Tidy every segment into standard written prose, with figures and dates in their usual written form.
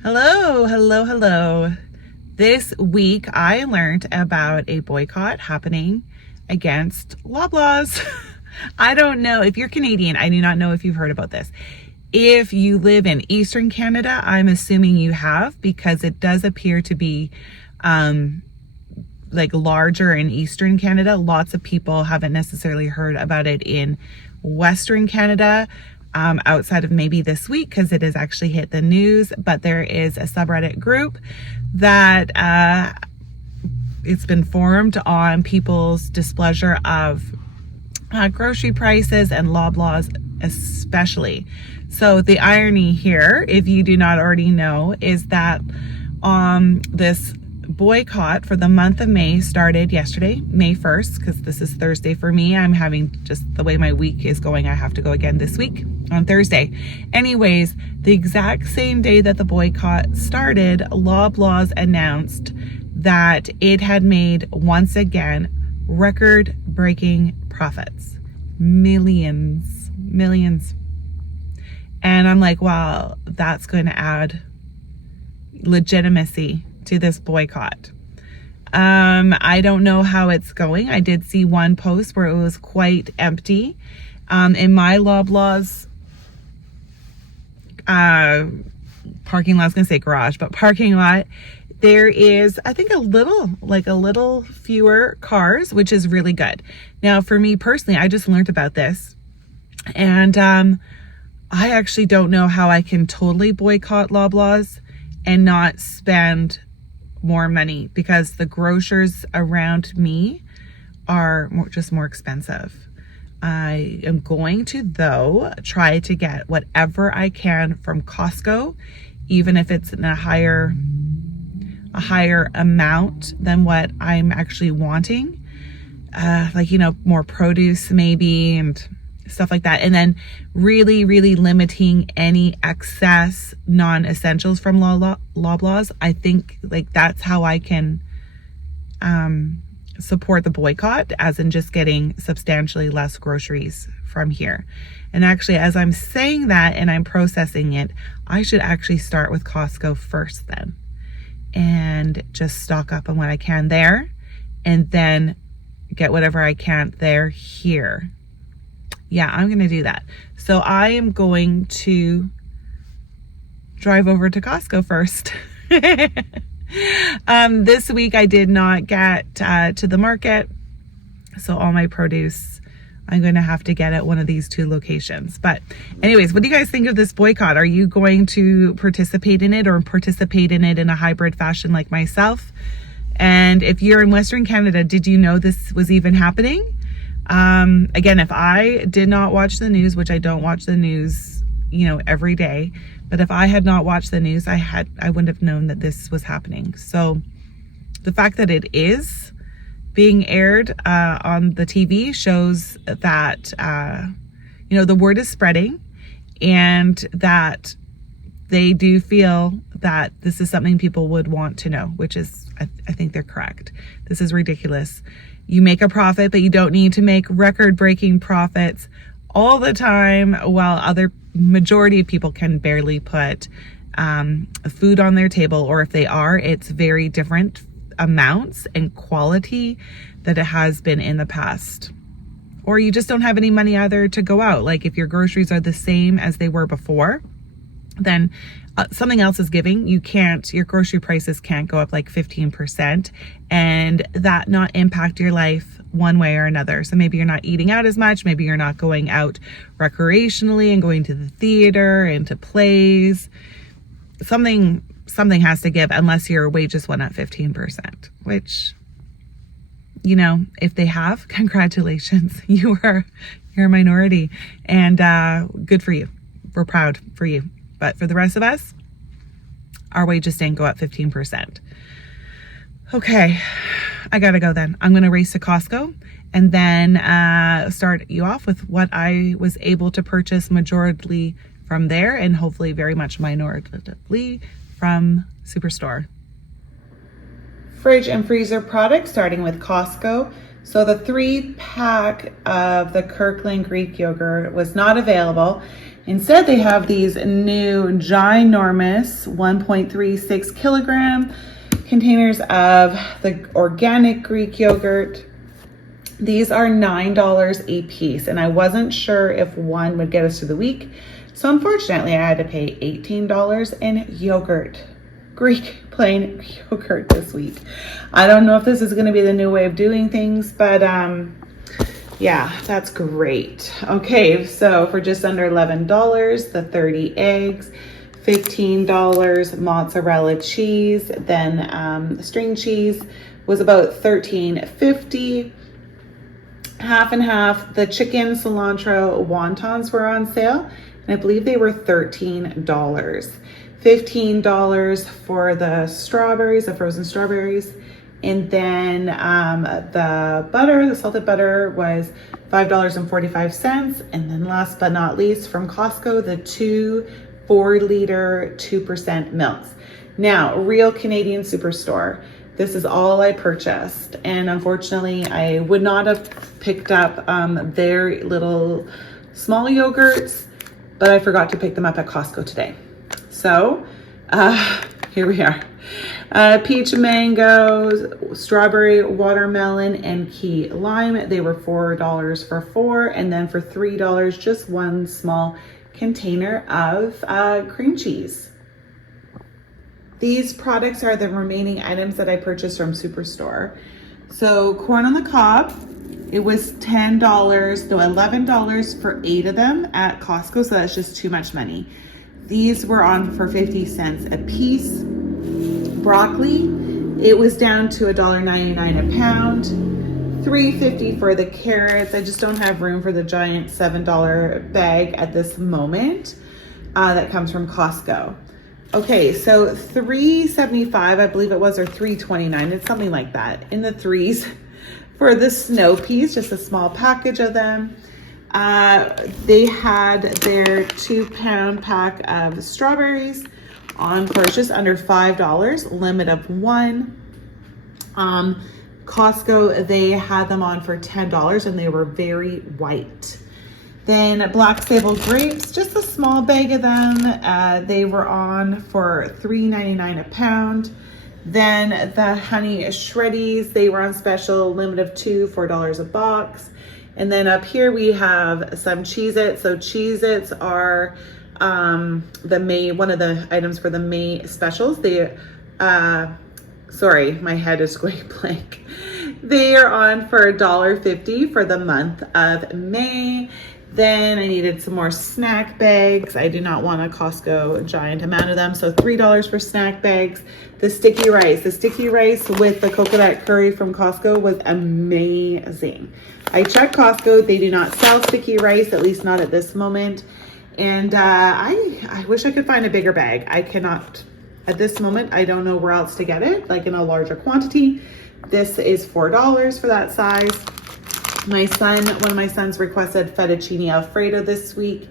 Hello, hello, hello. This week I learned about a boycott happening against Loblaws. I don't know if you're Canadian. I do not know if you've heard about this. If you live in Eastern Canada, I'm assuming you have, because it does appear to be like larger in Eastern Canada. Lots of people haven't necessarily heard about it in Western Canada. Outside of maybe this week, because it has actually hit the news, but there is a subreddit group that it's been formed on people's displeasure of grocery prices and Loblaws especially. So the irony here, if you do not already know, is that this boycott for the month of May started yesterday, May 1st, because this is Thursday for me. I'm having, just the way my week is going, I have to go again this week on Thursday. Anyways, the exact same day that the boycott started, Loblaws announced that it had made, once again, record-breaking profits. Millions. And I'm like, wow, that's going to add legitimacy to this boycott. I don't know how it's going. I did see one post where it was quite empty. In my Loblaws parking lot, I was gonna say garage, but parking lot, there is, I think, a little fewer cars, which is really good. Now, for me personally, I just learned about this, and I actually don't know how I can totally boycott Loblaws and not spend more money, because the grocers around me are just more expensive. I am going to, though, try to get whatever I can from Costco, even if it's in a higher amount than what I'm actually wanting. More produce maybe and stuff like that. And then really, really limiting any excess non-essentials from Loblaws. I think that's how I can support the boycott, as in just getting substantially less groceries from here. And actually, as I'm saying that and I'm processing it, I should actually start with Costco first then, and just stock up on what I can there, and then get whatever I can there here. Yeah, I'm going to do that. So I am going to drive over to Costco first. This week I did not get to the market, so all my produce I'm going to have to get at one of these two locations. But anyways, what do you guys think of this boycott? Are you going to participate in it, or participate in it in a hybrid fashion like myself? And if you're in Western Canada, did you know this was even happening? Again, if I did not watch the news, which I don't watch the news, every day, but if I had not watched the news, I wouldn't have known that this was happening. So the fact that it is being aired on the TV shows that, the word is spreading, and that they do feel that this is something people would want to know, which is, I think they're correct. This is ridiculous. You make a profit, but you don't need to make record-breaking profits all the time, while majority of people can barely put food on their table, or if they are, it's very different amounts and quality that it has been in the past. Or you just don't have any money either to go out. Like if your groceries are the same as they were before, then something else is giving. Your grocery prices can't go up like 15% and that not impact your life one way or another. So maybe you're not eating out as much. Maybe you're not going out recreationally and going to the theater and to plays. Something has to give, unless your wages went up 15%, which, if they have, congratulations. You're a minority, and good for you. We're proud for you. But for the rest of us, our wages didn't go up 15%. Okay, I gotta go then. I'm gonna race to Costco and then start you off with what I was able to purchase majorly from there, and hopefully very much minorly from Superstore. Fridge and freezer products, starting with Costco. So the 3-pack of the Kirkland Greek yogurt was not available. Instead, they have these new ginormous 1.36 kilogram containers of the organic Greek yogurt. These are $9 a piece, and I wasn't sure if one would get us through the week. So unfortunately, I had to pay $18 in yogurt, Greek plain yogurt this week. I don't know if this is gonna be the new way of doing things, but yeah, that's great. Okay, so for just under $11, the 30 eggs, $15 mozzarella cheese, then string cheese was about $13.50. Half and half. The chicken cilantro wontons were on sale, and I believe they were $13. $15 for the strawberries, the frozen strawberries. And then the butter, the salted butter was $5.45. And then last but not least, from Costco, the 2 4-liter 2% milks. Now, Real Canadian Superstore. This is all I purchased. And unfortunately, I would not have picked up their little small yogurts, but I forgot to pick them up at Costco today. So here we are. Peach mango, strawberry, watermelon, and key lime. They were $4 for 4, and then for $3, just one small container of cream cheese. These products are the remaining items that I purchased from Superstore. So corn on the cob, it was $11 for 8 of them at Costco, so that's just too much money. These were on for 50 cents a piece. Broccoli, it was down to $1.99 a pound. $3.50 for the carrots. I just don't have room for the giant $7 bag at this moment that comes from Costco. Okay, so $3.75, I believe it was, or $3.29. It's something like that, in the threes for the snow peas, just a small package of them. They had their 2-pound pack of strawberries on for just under $5, limit of 1. Costco, they had them on for $10, and they were very white. Then Black Sable grapes, just a small bag of them. They were on for $3.99 a pound. Then the honey shreddies, they were on special, limit of 2, $4 a box. And then up here we have some Cheez-Its. So Cheez-Its are the May, one of the items for the May specials. They, sorry, my head is going blank. They are on for $1.50 for the month of May. Then I needed some more snack bags. I do not want a Costco giant amount of them. So $3 for snack bags. The sticky rice with the coconut curry from Costco was amazing. I checked Costco. They do not sell sticky rice, at least not at this moment. And I wish I could find a bigger bag. I cannot, at this moment, I don't know where else to get it, like in a larger quantity. This is $4 for that size. My son, one of my sons requested fettuccine Alfredo this week.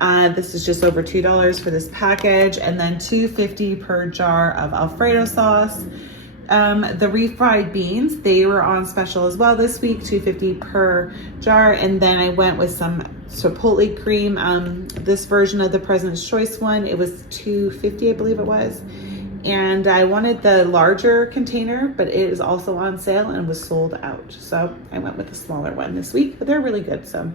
This is just over $2 for this package, and then $2.50 per jar of Alfredo sauce. The refried beans, they were on special as well this week, $2.50 per jar. And then I went with some Chipotle cream. This version of the President's Choice one, it was $2.50, I believe it was. And I wanted the larger container, but it is also on sale and was sold out. So I went with the smaller one this week, but they're really good. So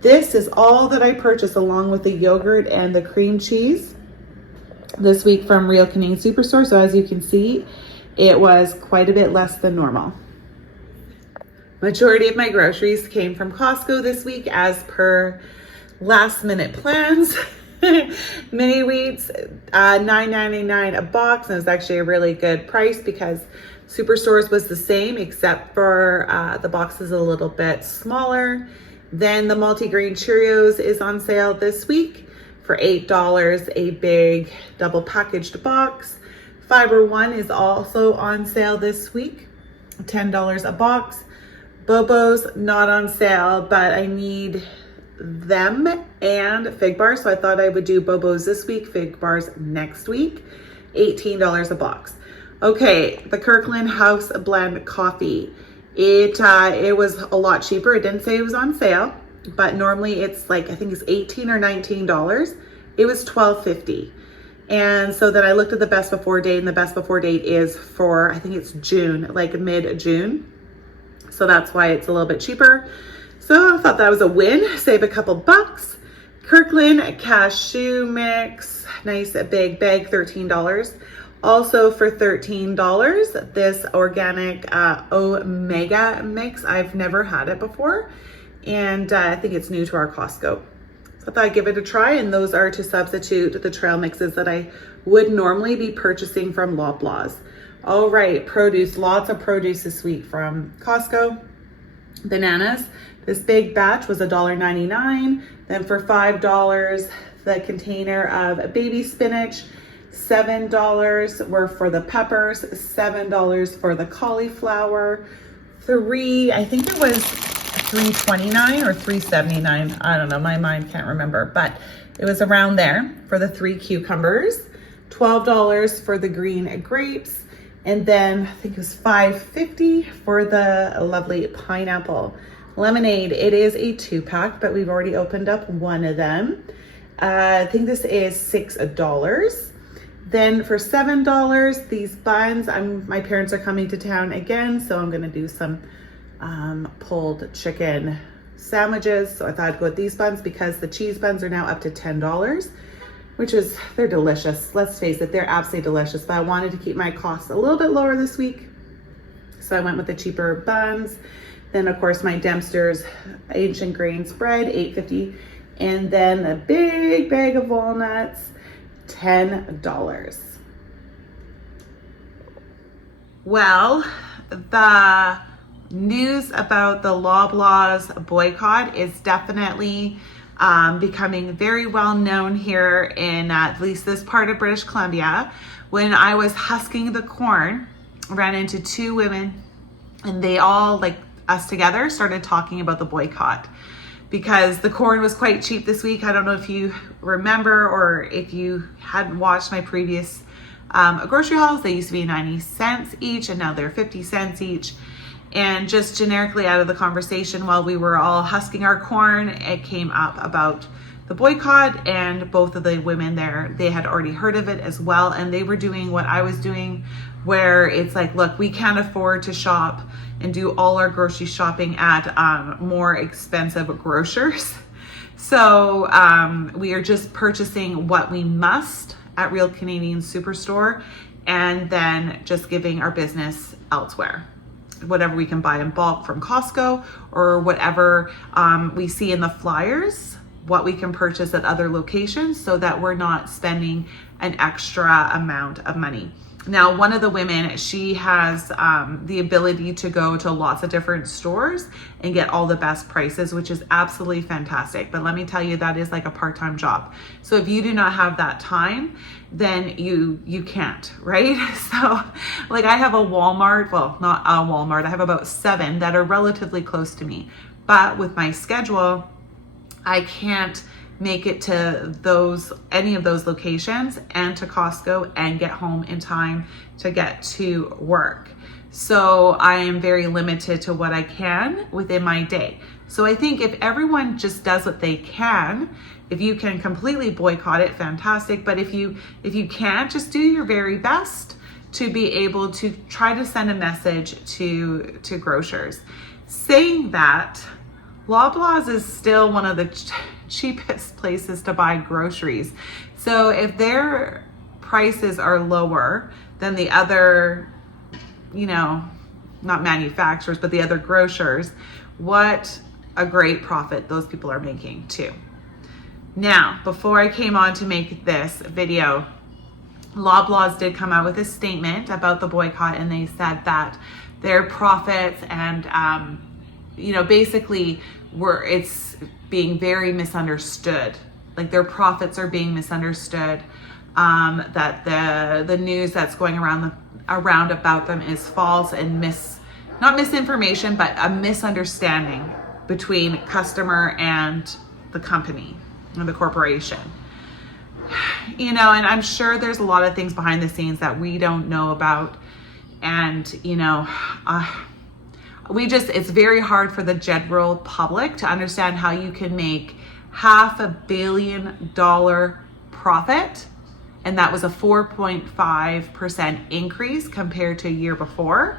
this is all that I purchased, along with the yogurt and the cream cheese this week from Real Canadian Superstore. So as you can see, it was quite a bit less than normal. Majority of my groceries came from Costco this week as per last minute plans. Mini wheats, $9.99 a box, and it was actually a really good price because Superstore's was the same, except for the box is a little bit smaller. Then the multigrain Cheerios is on sale this week for $8, a big double packaged box. Fiber One is also on sale this week, $10 a box. Bobo's not on sale, but I need them and Fig Bars, so I thought I would do Bobo's this week, Fig Bars next week, $18 a box. Okay, the Kirkland House Blend coffee. It was a lot cheaper. It didn't say it was on sale. but normally it's like, I think it's $18 or $19. It was $12.50. And so then I looked at the best before date, and the best before date is for, I think it's June, like mid-June. So that's why it's a little bit cheaper. So I thought that was a win, save a couple bucks. Kirkland cashew mix, nice big bag, $13. Also for $13, this organic Omega mix. I've never had it before, and I think it's new to our Costco. So I thought I'd give it a try, and those are to substitute the trail mixes that I would normally be purchasing from Loblaws. All right, produce, lots of produce this week from Costco. Bananas, this big batch was $1.99. Then for $5, the container of baby spinach, $7 were for the peppers, $7 for the cauliflower, I think it was $3.29 or $3.79. I don't know, my mind can't remember, but it was around there for the 3 cucumbers, $12 for the green grapes, and then I think it was $5.50 for the lovely pineapple. Lemonade, it is a 2-pack, but we've already opened up one of them. I think this is $6. Then for $7, these buns, my parents are coming to town again, so I'm gonna do some pulled chicken sandwiches. So I thought I'd go with these buns because the cheese buns are now up to $10, they're delicious. Let's face it, they're absolutely delicious, but I wanted to keep my costs a little bit lower this week. So I went with the cheaper buns. Then of course my Dempster's ancient grain spread, $8.50. And then a big bag of walnuts, $10. Well, the news about the Loblaws boycott is definitely becoming very well known here in at least this part of British Columbia. When I was husking the corn, I ran into 2 women, and they all, like us together, started talking about the boycott because the corn was quite cheap this week. I don't know if you remember or if you hadn't watched my previous grocery hauls. They used to be 90 cents each, and now they're 50 cents each. And just generically out of the conversation while we were all husking our corn, it came up about the boycott, and both of the women there, they had already heard of it as well, and they were doing what I was doing, where it's like, look, we can't afford to shop and do all our grocery shopping at more expensive grocers. So we are just purchasing what we must at Real Canadian Superstore, and then just giving our business elsewhere. Whatever we can buy in bulk from Costco, or whatever we see in the flyers, what we can purchase at other locations, so that we're not spending an extra amount of money. Now, one of the women, she has the ability to go to lots of different stores and get all the best prices, which is absolutely fantastic. But let me tell you, that is like a part-time job. So if you do not have that time, then you can't, right? So like I have a Walmart, well, not a Walmart, I have about 7 that are relatively close to me. But with my schedule, I can't make it to any of those locations and to Costco and get home in time to get to work. So I am very limited to what I can within my day. So I think if everyone just does what they can, if you can completely boycott it, fantastic. But if you can't, just do your very best to be able to try to send a message to grocers. Saying that, Loblaws is still one of the cheapest places to buy groceries. So if their prices are lower than the other, not manufacturers, but the other grocers, what a great profit those people are making too. Now, before I came on to make this video, Loblaws did come out with a statement about the boycott, and they said that their profits and basically it's being very misunderstood. Like their profits are being misunderstood. That the news that's going around about them is false and not misinformation, but a misunderstanding between customer and the company or the corporation. And I'm sure there's a lot of things behind the scenes that we don't know about. And, it's very hard for the general public to understand how you can make $500 million profit. And that was a 4.5% increase compared to a year before.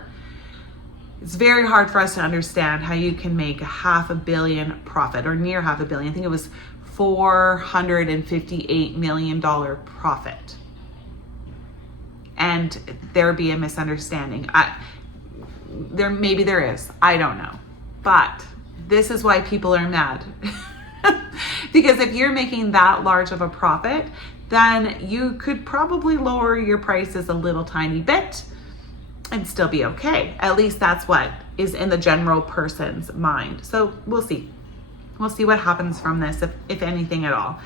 It's very hard for us to understand how you can make $500 million profit, or near $500 million. I think it was $458 million profit. And there be a misunderstanding. Maybe there is, I don't know. But this is why people are mad. Because if you're making that large of a profit, then you could probably lower your prices a little tiny bit and still be okay. At least that's what is in the general person's mind. So we'll see. We'll see what happens from this, if anything at all.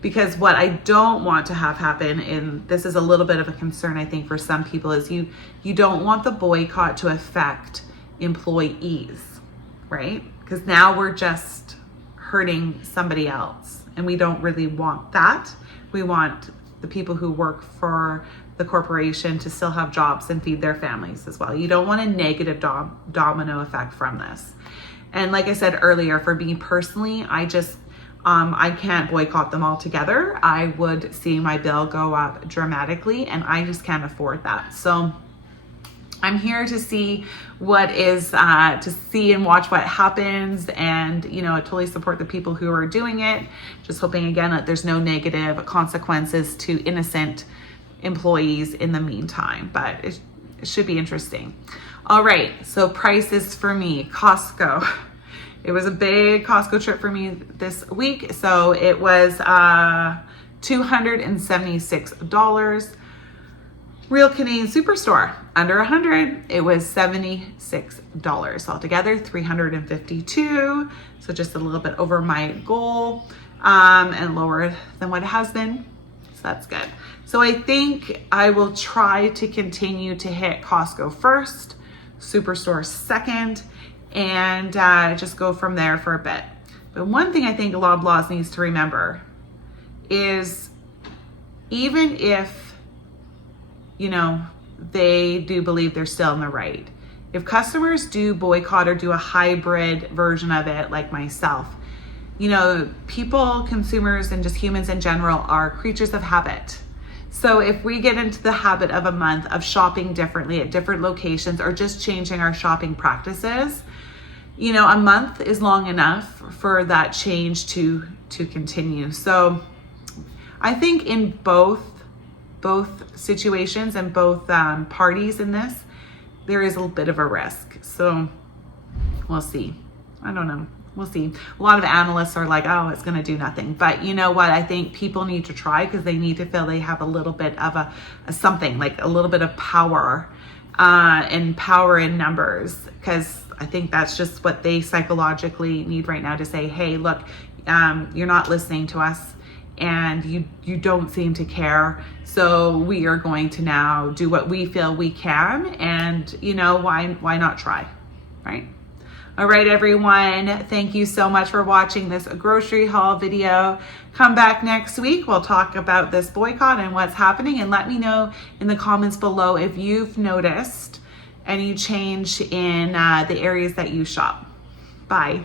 Because what I don't want to have happen, and this is a little bit of a concern, I think, for some people, is you don't want the boycott to affect employees, right? Because now we're just hurting somebody else, and we don't really want that. We want the people who work for the corporation to still have jobs and feed their families as well. You don't want a negative domino effect from this. And like I said earlier, for me personally, I can't boycott them all together. I would see my bill go up dramatically, and I just can't afford that. So I'm here to see what is, to see and watch what happens. And, I totally support the people who are doing it. Just hoping, again, that there's no negative consequences to innocent employees in the meantime. But it should be interesting. All right, so prices for me, Costco. It was a big Costco trip for me this week. So it was $276. Real Canadian Superstore, under $100. It was $76 altogether, $352. So just a little bit over my goal, and lower than what it has been. So that's good. So I think I will try to continue to hit Costco first, Superstore second, and just go from there for a bit. But one thing I think Loblaws needs to remember is, even if they do believe they're still in the right, if customers do boycott or do a hybrid version of it, like myself, people, consumers, and just humans in general are creatures of habit. So if we get into the habit of a month of shopping differently at different locations, or just changing our shopping practices, a month is long enough for that change to continue. So I think in both situations and both parties in this, there is a bit of a risk. So we'll see. I don't know. We'll see. A lot of analysts are like, oh, it's going to do nothing. But you know what? I think people need to try, because they need to feel they have a little bit of a something, like a little bit of power, and power in numbers. Because I think that's just what they psychologically need right now, to say, hey, look, you're not listening to us, and you don't seem to care. So we are going to now do what we feel we can, and why not try, right? All right, everyone, thank you so much for watching this grocery haul video. Come back next week. We'll talk about this boycott and what's happening, and let me know in the comments below if you've noticed any change in the areas that you shop. Bye.